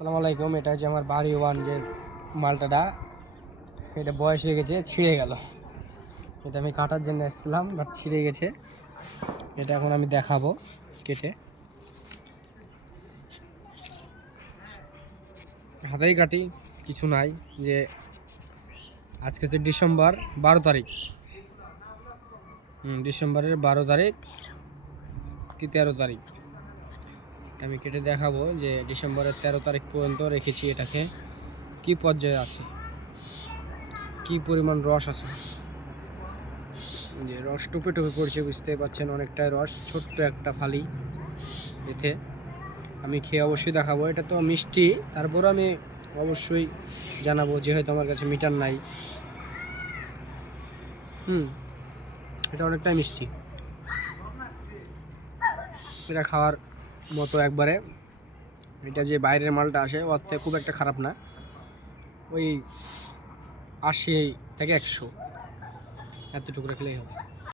আসসালামু আলাইকুম। এটা হচ্ছে আমার বাড়ি ওয়ান যে মালটাটা, এটা বয়স হয়ে গেছে, ছিঁড়ে গেল। এটা আমি কাটার জন্য এসেছিলাম, বাট ছিঁড়ে গেছে। এটা এখন আমি দেখাবো কেটে, হাতেই কাটি, কিছু নাই। যে আজকে হচ্ছে ডিসেম্বর 12 তারিখ, ডিসেম্বরের 12 তারিখ কি 13 তারিখ। আমি কেটে দেখাবো যে ডিসেম্বরের 13 তারিখ পর্যন্ত রেখেছি এটাকে, কি পর্যায়ে আছে, কি পরিমাণ রস আছে। যে রস টুপে টুপে পড়ছে, বুঝতে পারছেন, অনেকটাই রস, ছোট্ট একটা ফালি। এতে আমি খেয়ে অবশ্যই দেখাবো। এটা তো মিষ্টি, তারপরও আমি অবশ্যই জানাবো, যেহেতু আমার কাছে মিটার নাই। এটা অনেকটাই মিষ্টি, এটা খাওয়ার মতো একবারে। এটা যে বাইরের মালটা আসে ওর থেকে খুব একটা খারাপ না, ওই 80 থেকে 100 এতটুকু রাখলেই হবে।